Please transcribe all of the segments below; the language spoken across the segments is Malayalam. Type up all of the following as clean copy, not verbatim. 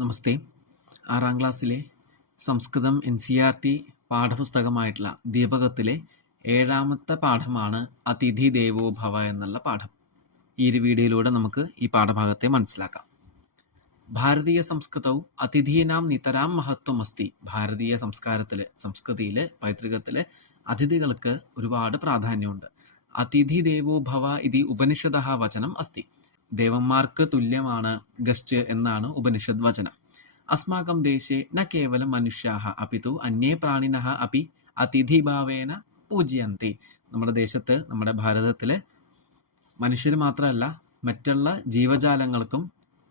നമസ്തേ. 6ാം ക്ലാസ്സിലെ സംസ്കൃതം NCERT പാഠപുസ്തകമായിട്ടുള്ള ദീപകത്തിലെ 7ാമത്തെ പാഠമാണ് അതിഥി ദേവോ ഭവ എന്നുള്ള പാഠം. ഈ ഒരു വീഡിയോയിലൂടെ നമുക്ക് ഈ പാഠഭാഗത്തെ മനസ്സിലാക്കാം. ഭാരതീയ സംസ്കൃതവും അതിഥീനാം നിതരാം മഹത്വം അസ്തി. ഭാരതീയ സംസ്കൃതിയിൽ പൈതൃകത്തിൽ അതിഥികൾക്ക് ഒരുപാട് പ്രാധാന്യമുണ്ട്. അതിഥി ദേവോ ഭവ ഇതി ഉപനിഷദഃ വചനം അസ്തി. ദേവന്മാർക്ക് തുല്യമാണ് ഗസ്റ്റ് എന്നാണ് ഉപനിഷദ് വചനം. അസ്മാകം ദേശേ ന കേവലം മനുഷ്യാഹ അപിതു അന്യേ പ്രാണിനഃ അപി അതിഥിഭാവേന പൂജ്യന്തി. നമ്മുടെ ദേശത്ത്, നമ്മുടെ ഭാരതത്തിൽ മനുഷ്യർ മാത്രമല്ല മറ്റുള്ള ജീവജാലങ്ങൾക്കും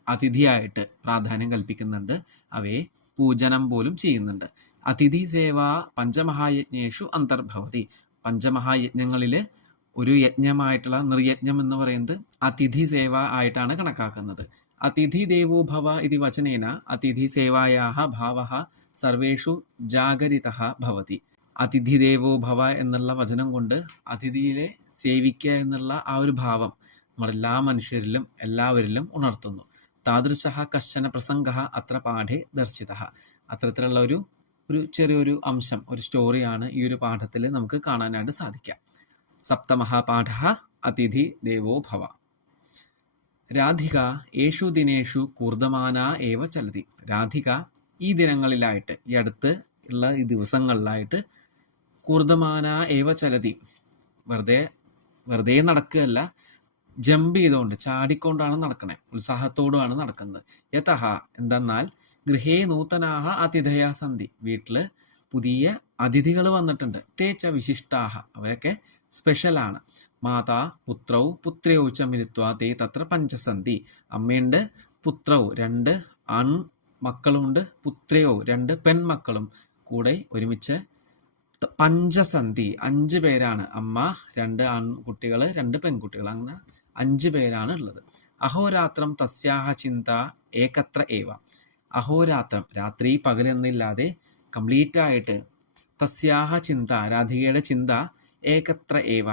അതിഥിയായിട്ട് പ്രാധാന്യം കൽപ്പിക്കുന്നുണ്ട്. അവയെ പൂജനം പോലും ചെയ്യുന്നുണ്ട്. അതിഥി സേവ പഞ്ചമഹായജ്ഞേഷു അന്തർഭവതി. പഞ്ചമഹായജ്ഞങ്ങളിൽ ഒരു യജ്ഞമായിട്ടുള്ള നിർയജ്ഞം എന്ന് പറയുന്നത് അതിഥി സേവ ആയിട്ടാണ് കണക്കാക്കുന്നത്. അതിഥി ദേവോ ഭവ ഇതി വചനേന അതിഥി സേവായാഹ ഭാവഃ സർവേഷു ജാഗരിതഃ ഭവതി. അതിഥി ദേവോ ഭവ എന്നുള്ള വചനം കൊണ്ട് അതിഥിയെ സേവിക്കുക എന്നുള്ള ആ ഒരു ഭാവം നമ്മളെല്ലാ മനുഷ്യരിലും എല്ലാവരിലും ഉണർത്തുന്നു. താദൃശഃ കശ്ചന പ്രസംഗഃ അത്ര പാഠേ ദർശിതഃ. അത്തരത്തിലുള്ള ഒരു ചെറിയൊരു അംശം, ഒരു സ്റ്റോറിയാണ് ഈ ഒരു പാഠത്തിൽ നമുക്ക് കാണാനായിട്ട് സാധിക്കാം. സപ്തമഃ പാഠഃ അതിഥി ദേവോ ഭവ. രാധിക ഏഷു ദിനേഷു കൂർദ്ധമാനാ ഏവ ചലതി. രാധിക ഈ ദിനങ്ങളിലായിട്ട്, ഈ അടുത്ത് ഉള്ള ഈ ദിവസങ്ങളിലായിട്ട് കൂർദ്ധമാനാ ഏവ ചലതി, വെറുതെ നടക്കുകയല്ല, ജമ്പ് ചെയ്തുകൊണ്ട്, ചാടിക്കൊണ്ടാണ് നടക്കണേ, ഉത്സാഹത്തോടുമാണ് നടക്കുന്നത്. യതഃ എന്തെന്നാൽ ഗൃഹേ നൂതനാഹ അതിഥയ സന്ധി. വീട്ടിൽ പുതിയ അതിഥികൾ വന്നിട്ടുണ്ട്. തേച്ച വിശിഷ്ടാഹ, അവയൊക്കെ സ്പെഷ്യലാണ്. മാതാ പുത്രൗ പുത്രയോ ച മിലിത്വാ തേ തത്ര പഞ്ചസന്ധി. അമ്മയുണ്ട്, പുത്രൗ 2 ആൺമക്കളുമുണ്ട്, പുത്രയോ 2 പെൺമക്കളും കൂടെ ഒരുമിച്ച് പഞ്ചസന്ധി 5 പേരാണ്. അമ്മ, 2 ആൺകുട്ടികൾ, 2 പെൺകുട്ടികൾ, അങ്ങനെ 5 പേരാണ് ഉള്ളത്. അഹോരാത്രം തസ്യാഹ ചിന്ത ഏകത്ര ഏവ. അഹോരാത്രം, രാത്രി പകലെന്നില്ലാതെ കംപ്ലീറ്റ് ആയിട്ട്, തസ്യാഹ ചിന്ത, രാധികയുടെ ചിന്ത, ഏകത്ര ഏവ,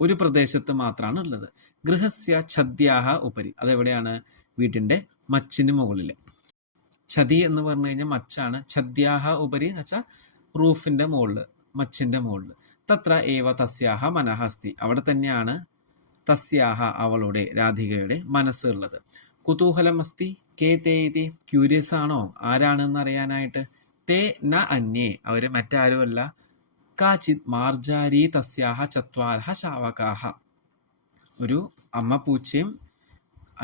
ഒരു പ്രദേശത്ത് മാത്രമാണ് ഉള്ളത്. ഗൃഹസ്യ ഛദ്യാഹ ഉപരി, അതെവിടെയാണ്? വീട്ടിൻ്റെ മച്ചിന് മുകളിൽ. ഛതി എന്ന് പറഞ്ഞു കഴിഞ്ഞാൽ മച്ചാണ്. ഛദ്യാഹ ഉപരി എന്ന് വെച്ചാൽ റൂഫിൻ്റെ മുകളിൽ, മച്ചിൻ്റെ മുകളിൽ. തത്ര ഏവ തസ്യാഹ മനഃ അസ്തി, അവിടെ തന്നെയാണ് തസ്യാഹ, അവളുടെ, രാധികയുടെ മനസ്സ് ഉള്ളത്. കുതൂഹലം അസ്തി കേ തേ ഇതി, ക്യൂരിയസ് ആണോ ആരാണെന്ന് അറിയാനായിട്ട്. തേ ന അന്യേ, അവർ മറ്റാരുമല്ല. കാചിത് മാർജാരി തസ്യാഹ ചത്വാരഹ ശാവകാഹ, ഒരു അമ്മപ്പൂച്ചയും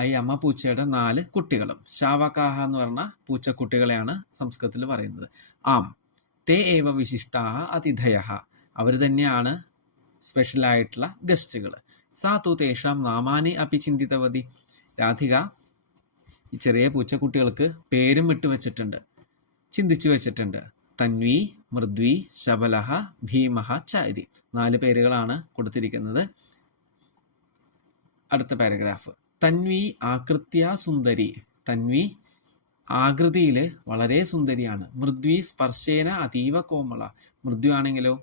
ഈ അമ്മപ്പൂച്ചയുടെ 4 കുട്ടികളും. ശാവകാഹ എന്ന് പറഞ്ഞാൽ പൂച്ചക്കുട്ടികളെയാണ് സംസ്കൃതത്തിൽ പറയുന്നത്. ആം തേ ഏവ വിശിഷ്ടാഹ അതിഥയഃ, അവർ തന്നെയാണ് സ്പെഷ്യലായിട്ടുള്ള ഗസ്റ്റുകൾ. സാ തു തേഷാം നാമാനി അപി ചിന്തിതവതി. രാധിക ഈ ചെറിയ പൂച്ചക്കുട്ടികൾക്ക് പേരും ഇട്ടുവെച്ചിട്ടുണ്ട്, ചിന്തിച്ചു വെച്ചിട്ടുണ്ട്. തന്വി, മൃദ്വി, ശബലഹ, ഭീമഹ ച ഇതി. 4 പേരുകളാണ് കൊടുത്തിരിക്കുന്നത്. അടുത്ത പാരഗ്രാഫ്. തന്വി ആകൃത്യ സുന്ദരി. തന്വി ആകൃതിയിൽ വളരെ സുന്ദരിയാണ്. മൃദ്വി സ്പർശേന അതീവ കോമള. മൃദ്വി ആണെങ്കിലോ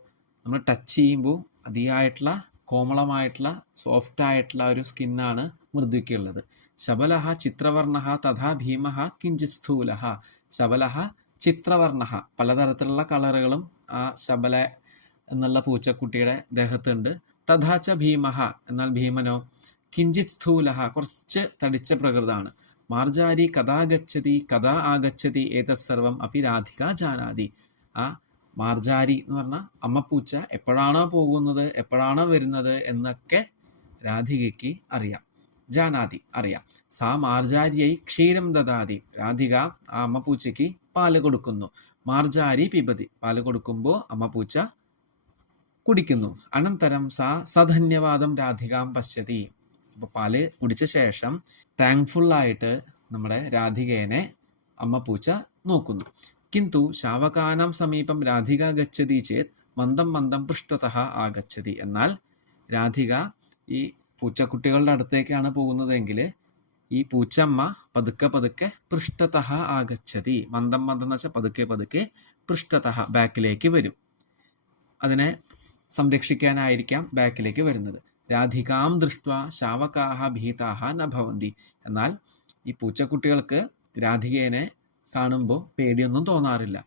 നമ്മൾ ടച്ച് ചെയ്യുമ്പോൾ അതിയായിട്ടുള്ള കോമളമായിട്ടുള്ള സോഫ്റ്റ് ആയിട്ടുള്ള ഒരു സ്കിന്നാണ് മൃദ്വിക്കുള്ളത്. ശബലഹ ചിത്രവർണ്ണ തഥാ ഭീമഹ കിഞ്ചിത് സ്ഥൂലഹ. ശബലഹ ചിത്രവർണ്ണ, പലതരത്തിലുള്ള കളറുകളും ആ ശബല എന്നുള്ള പൂച്ചക്കുട്ടിയുടെ ദേഹത്തുണ്ട്. തഥാച്ച ഭീമഹ, എന്നാൽ ഭീമനോ കിഞ്ചിത് സ്ഥൂലഹ, കുറച്ച് തടിച്ച പ്രകൃതാണ്. മാർജാരി കഥാ ഗച്ഛതി കഥാ ആഗച്ഛതി ഏതത് സർവം അപി രാധിക ജാനാതി. ആ മാർജാരി എന്ന് പറഞ്ഞാൽ അമ്മപ്പൂച്ച എപ്പോഴാണോ പോകുന്നത്, എപ്പോഴാണോ വരുന്നത് എന്നൊക്കെ രാധികയ്ക്ക് അറിയാം. ജാനാതി, അറിയാം. സാ മാർജാരിയായി ക്ഷീരം ദദാതി. രാധിക ആ അമ്മപ്പൂച്ചയ്ക്ക് പാല് കൊടുക്കുന്നു. മാർജാരി പിബതി, പാല് കൊടുക്കുമ്പോൾ അമ്മപ്പൂച്ച കുടിക്കുന്നു. അനന്തരം സധന്യവാദം രാധികാം പശ്യതി. അപ്പോൾ പാല് കുടിച്ച ശേഷം താങ്ക്ഫുള്ളായിട്ട് നമ്മുടെ രാധികേനെ അമ്മപ്പൂച്ച നോക്കുന്നു. കിന്തു ശാവകാനാം സമീപം രാധിക ഗച്ഛതി ചേത് മന്ദം മന്ദം പൃഷ്ഠതഃ ആഗച്ഛതി. എന്നാൽ രാധിക ഈ പൂച്ചക്കുട്ടികളുടെ അടുത്തേക്കാണ് പോകുന്നതെങ്കിൽ ഈ പൂച്ചമ്മ പതുക്കെ പതുക്കെ പൃഷ്ഠതഃ ആഗച്ഛതി. മന്ദം മന്ദം എന്ന് വെച്ചാൽ പതുക്കെ പതുക്കെ, പൃഷ്ഠതഃ ബാക്കിലേക്ക് വരും. അതിനെ സംരക്ഷിക്കാനായിരിക്കാം ബാക്കിലേക്ക് വരുന്നത്. രാധികാം ദൃഷ്ട്വാ ശാവകാഹ ഭീതാഹ ന ഭവന്തി. എന്നാൽ ഈ പൂച്ചക്കുട്ടികൾക്ക് രാധികേനെ കാണുമ്പോൾ പേടിയൊന്നും തോന്നാറില്ല.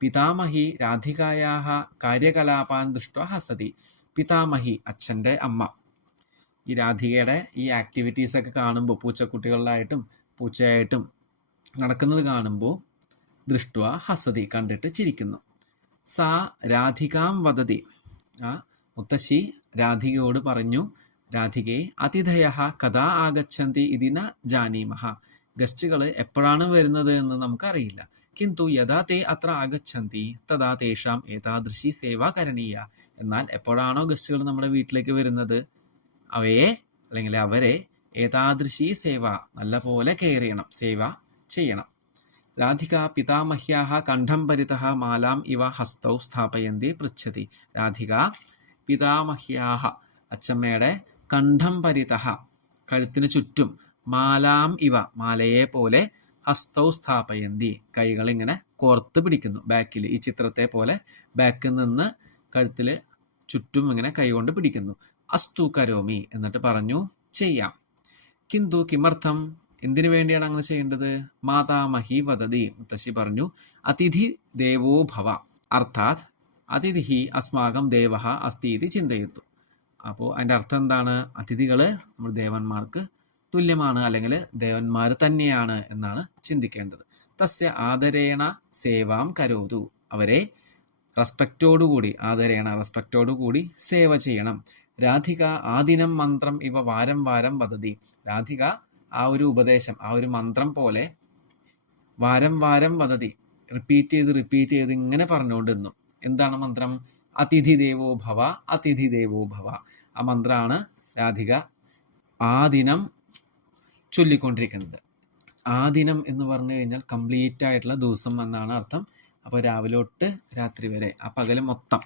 പിതാമഹി രാധികായാഹ കാര്യകലാപാൻ ദൃഷ്ട്വാ ഹസതി. പിതാമഹി അച്ഛൻ്റെ അമ്മ ഈ രാധികയുടെ ഈ ആക്ടിവിറ്റീസൊക്കെ കാണുമ്പോൾ പൂച്ചക്കുട്ടികളിലായിട്ടും പൂച്ചയായിട്ടും നടക്കുന്നത് കാണുമ്പോൾ ദൃഷ്ട്വാ ഹസതി കണ്ടിട്ട് ചിരിക്കുന്നു. സാ രാധികാം വദതി ആ മുത്തശ്ശി രാധികയോട് പറഞ്ഞു, രാധികേ അതിഥയ കഥാ ആഗച്ഛന്തി ഇതിന ജാനീമഹ. ഗസ്റ്റുകൾ എപ്പോഴാണ് വരുന്നത് എന്ന് നമുക്കറിയില്ല. കിന്തു യഥാ തേ അത്ര ആഗച്ഛന്തി തഥാ തേഷാം ഏതാദൃശി സേവ കരണീയ. എന്നാൽ എപ്പോഴാണോ ഗസ്റ്റുകൾ നമ്മുടെ വീട്ടിലേക്ക് വരുന്നത് അവയെ അല്ലെങ്കിൽ അവരെ ഏതാദൃശി സേവ നല്ല പോലെ കെയർ ചെയ്യണം, സേവ ചെയ്യണം. രാധിക പിതാമഹ്യാഹ കണ്ഠം പരിതഃ മാലാം ഇവ ഹസ്തൗ സ്ഥാപയന്തി പൃച്ഛതി. രാധിക പിതാമഹ്യാഹ അച്ഛമ്മയുടെ കണ്ഠം പരിതഃ കഴുത്തിന് ചുറ്റും മാലാം ഇവ മാലയെ പോലെ ഹസ്തൗ സ്ഥാപയന്തി കൈകളിങ്ങനെ കോർത്ത് പിടിക്കുന്നു. ബാക്കിൽ ഈ ചിത്രത്തെ പോലെ ബാക്കിൽ നിന്ന് കഴുത്തിൽ ചുറ്റും ഇങ്ങനെ കൈകൊണ്ട് പിടിക്കുന്നു. അസ്തു കരോമി എന്നിട്ട് പറഞ്ഞു ചെയ്യാം. കിന്തു കിമർത്ഥം എന്തിനു വേണ്ടിയാണ് അങ്ങനെ ചെയ്യേണ്ടത്? മാതാമഹി വദതി മുത്തശ്ശി പറഞ്ഞു അതിഥി ദേവോ ഭവ അർത്ഥാത് അതിഥി അസ്മാകം ദേവ അസ്തി ഇത് ചിന്തയത്തു. അപ്പോൾ അതിൻ്റെ അർത്ഥം എന്താണ്? അതിഥികൾ നമ്മൾ ദേവന്മാർക്ക് തുല്യമാണ് അല്ലെങ്കിൽ ദേവന്മാർ തന്നെയാണ് എന്നാണ് ചിന്തിക്കേണ്ടത്. തസ്യ ആദരേണ സേവാം കരോതു. അവരെ റെസ്പെക്റ്റോടുകൂടി റെസ്പെക്റ്റോടുകൂടി സേവ ചെയ്യണം. രാധിക ആദിനം മന്ത്രം ഇവ വാരം വാരം വദതി. രാധിക ആ ഒരു ഉപദേശം ആ ഒരു മന്ത്രം പോലെ വാരം വാരം വദതി റിപ്പീറ്റ് ചെയ്ത് ഇങ്ങനെ പറഞ്ഞുകൊണ്ടിരുന്നു. എന്താണ് മന്ത്രം? അതിഥി ദേവോ ഭവ അതിഥി ദേവോ ഭവ. ആ മന്ത്രമാണ് രാധിക ആ ദിനം ചൊല്ലിക്കൊണ്ടിരിക്കുന്നത്. ആ ദിനം എന്ന് പറഞ്ഞു കഴിഞ്ഞാൽ കംപ്ലീറ്റ് ആയിട്ടുള്ള ദിവസം എന്നാണ് അർത്ഥം. അപ്പോൾ രാവിലെ തൊട്ട് രാത്രി വരെ ആ പകല് മൊത്തം.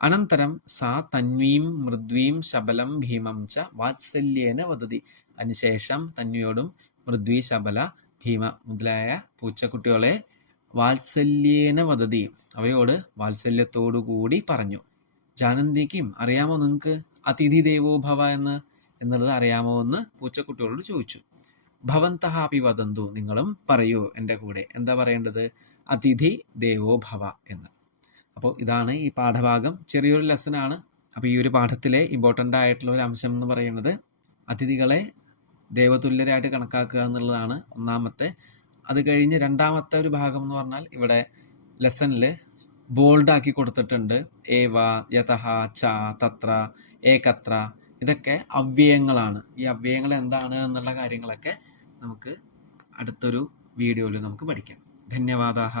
അനന്തരം സാ തന്വീം മൃദ്വീം ശബലം ഭീമം ച വാത്സല്യേന വദതി. അതിനുശേഷം തന്വിയോടും മൃദ്വി ശബല ഭീമ മുതലായ പൂച്ചക്കുട്ടികളെ വാത്സല്യേന വദതി അവയോട് വാത്സല്യത്തോടു കൂടി പറഞ്ഞു. ജാനന്തിക്കും അറിയാമോ നിങ്ങൾക്ക് അതിഥി ദേവോ ഭവ എന്നുള്ളത് അറിയാമോ എന്ന് പൂച്ചക്കുട്ടികളോട് ചോദിച്ചു. ഭവന്തഃ അപി വദന്തു നിങ്ങളും പറയൂ എൻ്റെ കൂടെ. എന്താ പറയേണ്ടത്? അതിഥി ദേവോ ഭവ എന്ന്. അപ്പോൾ ഇതാണ് ഈ പാഠഭാഗം. ചെറിയൊരു ലെസനാണ്. അപ്പോൾ ഈ ഒരു പാഠത്തിലെ ഇമ്പോർട്ടൻ്റ് ആയിട്ടുള്ള ഒരു അംശം എന്ന് പറയുന്നത് അതിഥികളെ ദേവതുല്യരായിട്ട് കണക്കാക്കുക എന്നുള്ളതാണ് ഒന്നാമത്തെ. അത് കഴിഞ്ഞ് രണ്ടാമത്തെ ഒരു ഭാഗം എന്ന് പറഞ്ഞാൽ ഇവിടെ ലെസണിൽ ബോൾഡാക്കി കൊടുത്തിട്ടുണ്ട്. ഏവ, യതഹ, ച, തത്ര, ഏകത്ര ഇതൊക്കെ അവ്യയങ്ങളാണ്. ഈ അവ്യയങ്ങൾ എന്താണ് എന്നുള്ള കാര്യങ്ങളൊക്കെ നമുക്ക് അടുത്തൊരു വീഡിയോയിൽ നമുക്ക് പഠിക്കാം. ധന്യവാദാഹ.